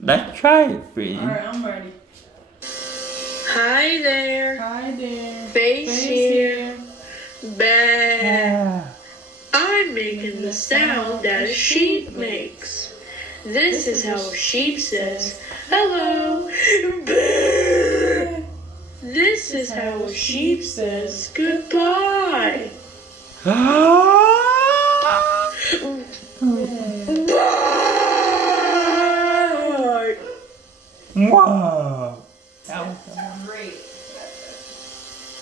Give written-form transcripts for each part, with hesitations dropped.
Let's try it, Free. Alright, I'm ready. Hi there. Hi there. Face here. Baa. Yeah. I'm making the sound that a sheep makes. This is how a sheep says hello. Baa. This is how a sheep says goodbye. Baa. Wow. That was Great.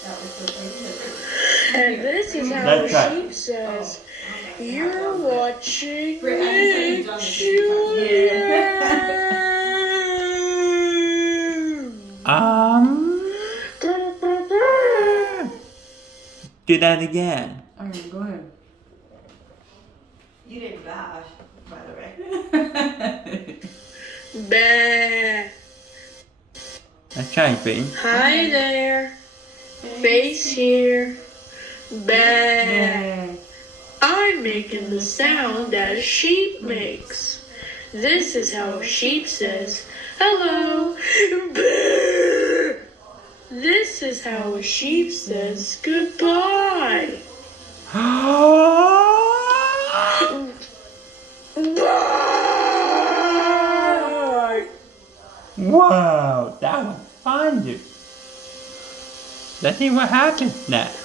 That was so great. And this is how That's a right. sheep says, you're watching Great, I just haven't done this Nickjr. Do that again. Alright, go ahead. You didn't bash, by the way. Baa. Let's try it, Free. Hi there. Face here. Baa. Yeah. I'm making the sound that a sheep makes. This is how a sheep says hello. Baa. This is how a sheep says goodbye. Bye. Wow, that was fun, dude. Let's see what happens next.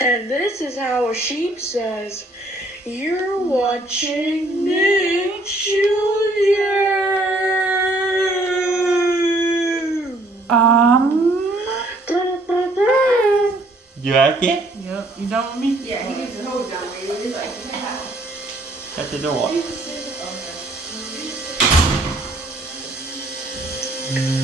And this is how a sheep says, you're watching Nickjr. You like it? Yep, you done with me? Yeah, he gets his hose down where he was like, yeah. Shut the door. Okay.